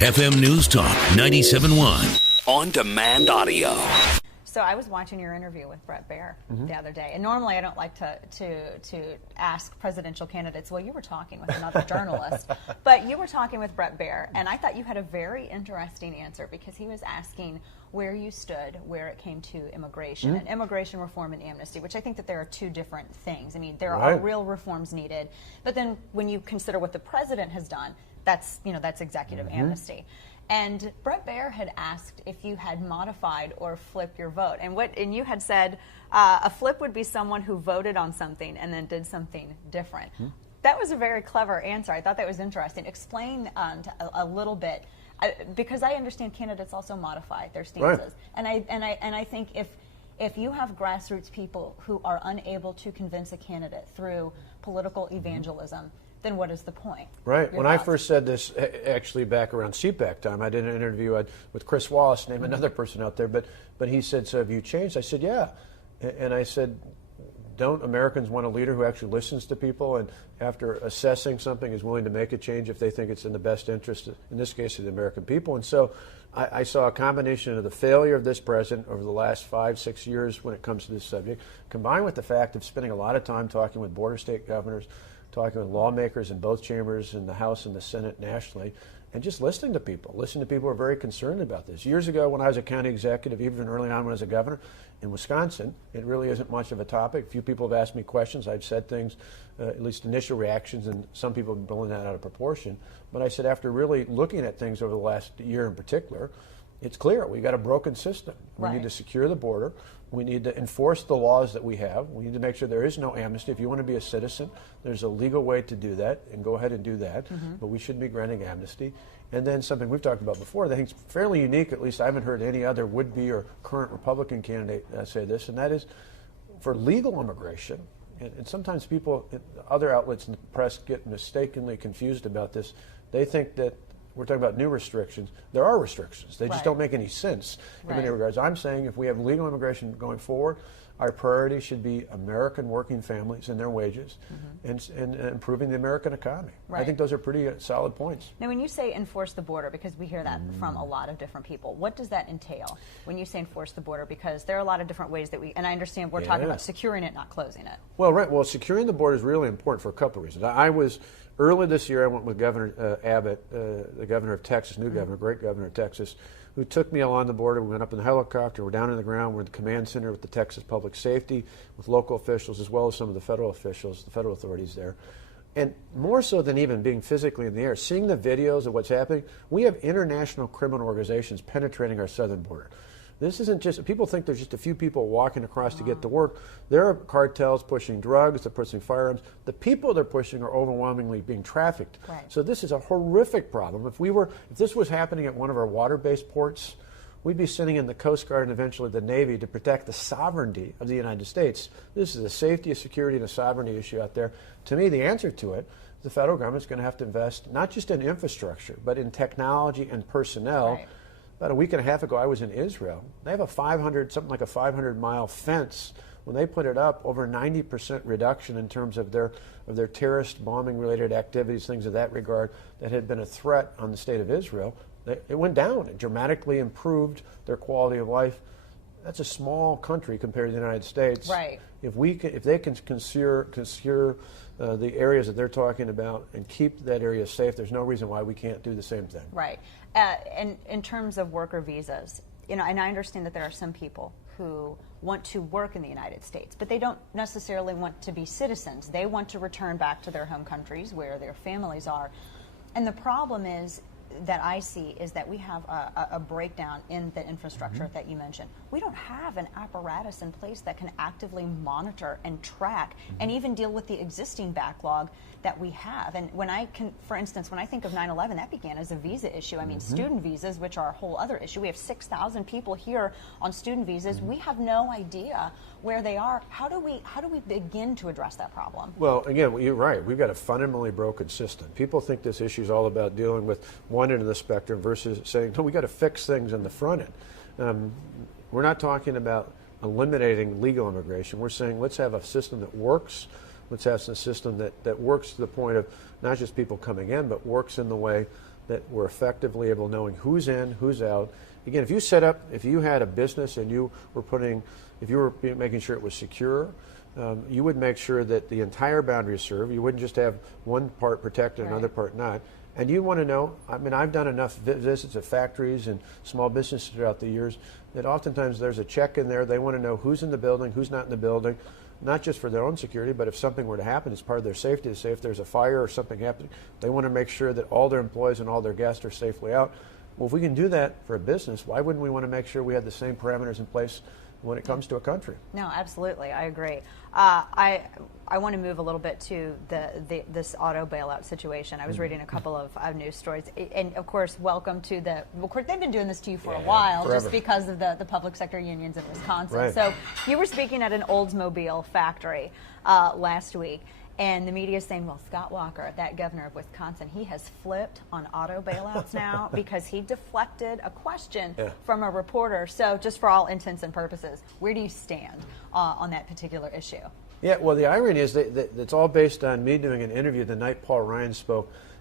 FM News Talk 97.1. On demand audio. So I was watching your interview with Bret Baier the other day, and normally I don't like to ask presidential candidates, well, you were talking with another journalist, but you were talking with Bret Baier, and I thought you had a very interesting answer because he was asking where you stood where it came to immigration and immigration reform and amnesty, which I think that there are two different things. I mean, there are real reforms needed, but then when you consider what the president has done, that's executive amnesty. And Bret Baier had asked if you had modified or flipped your vote. And you had said a flip would be someone who voted on something and then did something different. That was a very clever answer. I thought that was interesting. Explain a little bit, because I understand candidates also modify their stances. Right. And I think if you have grassroots people who are unable to convince a candidate through political evangelism, then what is the point? Right. When I first said this, actually back around CPAC time, I did an interview with Chris Wallace, name another person out there, but he said, so have you changed? I said, yeah. And I said, don't Americans want a leader who actually listens to people and after assessing something is willing to make a change if they think it's in the best interest, in this case, of the American people? And so I saw a combination of the failure of this president over the last 5-6 years when it comes to this subject, combined with the fact of spending a lot of time talking with border state governors, talking with lawmakers in both chambers, in the House and the Senate nationally, and just listening to people. Listening to people who are very concerned about this. Years ago when I was a county executive, even early on when I was a governor, in Wisconsin, it really isn't much of a topic. A few people have asked me questions. I've said things, at least initial reactions, and some people have blown that out of proportion. But I said after really looking at things over the last year in particular, it's clear we've got a broken system. We need to secure the border. We need to enforce the laws that we have. We need to make sure there is no amnesty. If you want to be a citizen, there's a legal way to do that, and go ahead and do that. But we shouldn't be granting amnesty. And then something we've talked about before that I think is fairly unique, at least I haven't heard any other would-be or current Republican candidate say this, and that is for legal immigration. And sometimes people, other outlets in the press get mistakenly confused about this. They think that we're talking about new restrictions. There are restrictions. They just don't make any sense in many regards. I'm saying if we have legal immigration going forward, our priority should be American working families and their wages and improving the American economy. I think those are pretty solid points. Now, when you say enforce the border, because we hear that from a lot of different people, what does that entail when you say enforce the border? Because there are a lot of different ways that and I understand we're talking about securing it, not closing it. Well, Well, securing the border is really important for a couple of reasons. Early this year, I went with Governor Abbott, the governor of Texas, new governor, great governor of Texas, who took me along the border. We went up in the helicopter, we're down on the ground, we're in the command center with the Texas Public Safety, with local officials, as well as some of the federal officials, the federal authorities there. And more so than even being physically in the air, seeing the videos of what's happening, we have international criminal organizations penetrating our southern border. This isn't just, people think there's just a few people walking across to get to work. There are cartels pushing drugs, they're pushing firearms. The people they're pushing are overwhelmingly being trafficked. So this is a horrific problem. If this was happening at one of our water-based ports, we'd be sending in the Coast Guard and eventually the Navy to protect the sovereignty of the United States. This is a safety, a security, and a sovereignty issue out there. To me, the answer to it, the federal government's going to have to invest not just in infrastructure, but in technology and personnel. About a week and a half ago, I was in Israel. They have something like a 500-mile fence. When they put it up, over 90% reduction in terms of their terrorist bombing-related activities, things of that regard, that had been a threat on the state of Israel. It went down. It dramatically improved their quality of life. That's a small country compared to the United States. If they can secure the areas that they're talking about and keep that area safe, there's no reason why we can't do the same thing. And in terms of worker visas, and I understand that there are some people who want to work in the United States, but they don't necessarily want to be citizens. They want to return back to their home countries where their families are. And the problem is that I see is that we have a breakdown in the infrastructure that you mentioned. We don't have an apparatus in place that can actively monitor and track and even deal with the existing backlog that we have. And for instance, when I think of 9/11, that began as a visa issue. I mean, student visas, which are a whole other issue. We have 6,000 people here on student visas. We have no idea where they are. How do we begin to address that problem? Well, again, you're right. We've got a fundamentally broken system. People think this issue is all about dealing with one end of the spectrum versus saying, no, we got to fix things in the front end. We're not talking about eliminating legal immigration. We're saying let's have a system that works. Let's have a system that works to the point of not just people coming in, but works in the way that we're effectively able to knowing who's in, who's out. Again, if you had a business and you were making sure it was secure, you would make sure that the entire boundary is served. You wouldn't just have one part protected and another part not. And you want to know, I mean, I've done enough visits at factories and small businesses throughout the years that oftentimes there's a check in there. They want to know who's in the building, who's not in the building, not just for their own security, but if something were to happen, it's part of their safety to say if there's a fire or something happening, they want to make sure that all their employees and all their guests are safely out. Well, if we can do that for a business, why wouldn't we want to make sure we had the same parameters in place when it comes to a country? No, absolutely. I agree. I want to move a little bit to this auto bailout situation. I was reading a couple of news stories, and of course, welcome to of course, they've been doing this to you for a while, forever. Just because of the public sector unions in Wisconsin. Right. So you were speaking at an Oldsmobile factory last week. And the media is saying, well, Scott Walker, that governor of Wisconsin, he has flipped on auto bailouts now because he deflected a question from a reporter. So just for all intents and purposes, where do you stand on that particular issue? Yeah, well, the irony is that it's all based on me doing an interview the night Paul Ryan spoke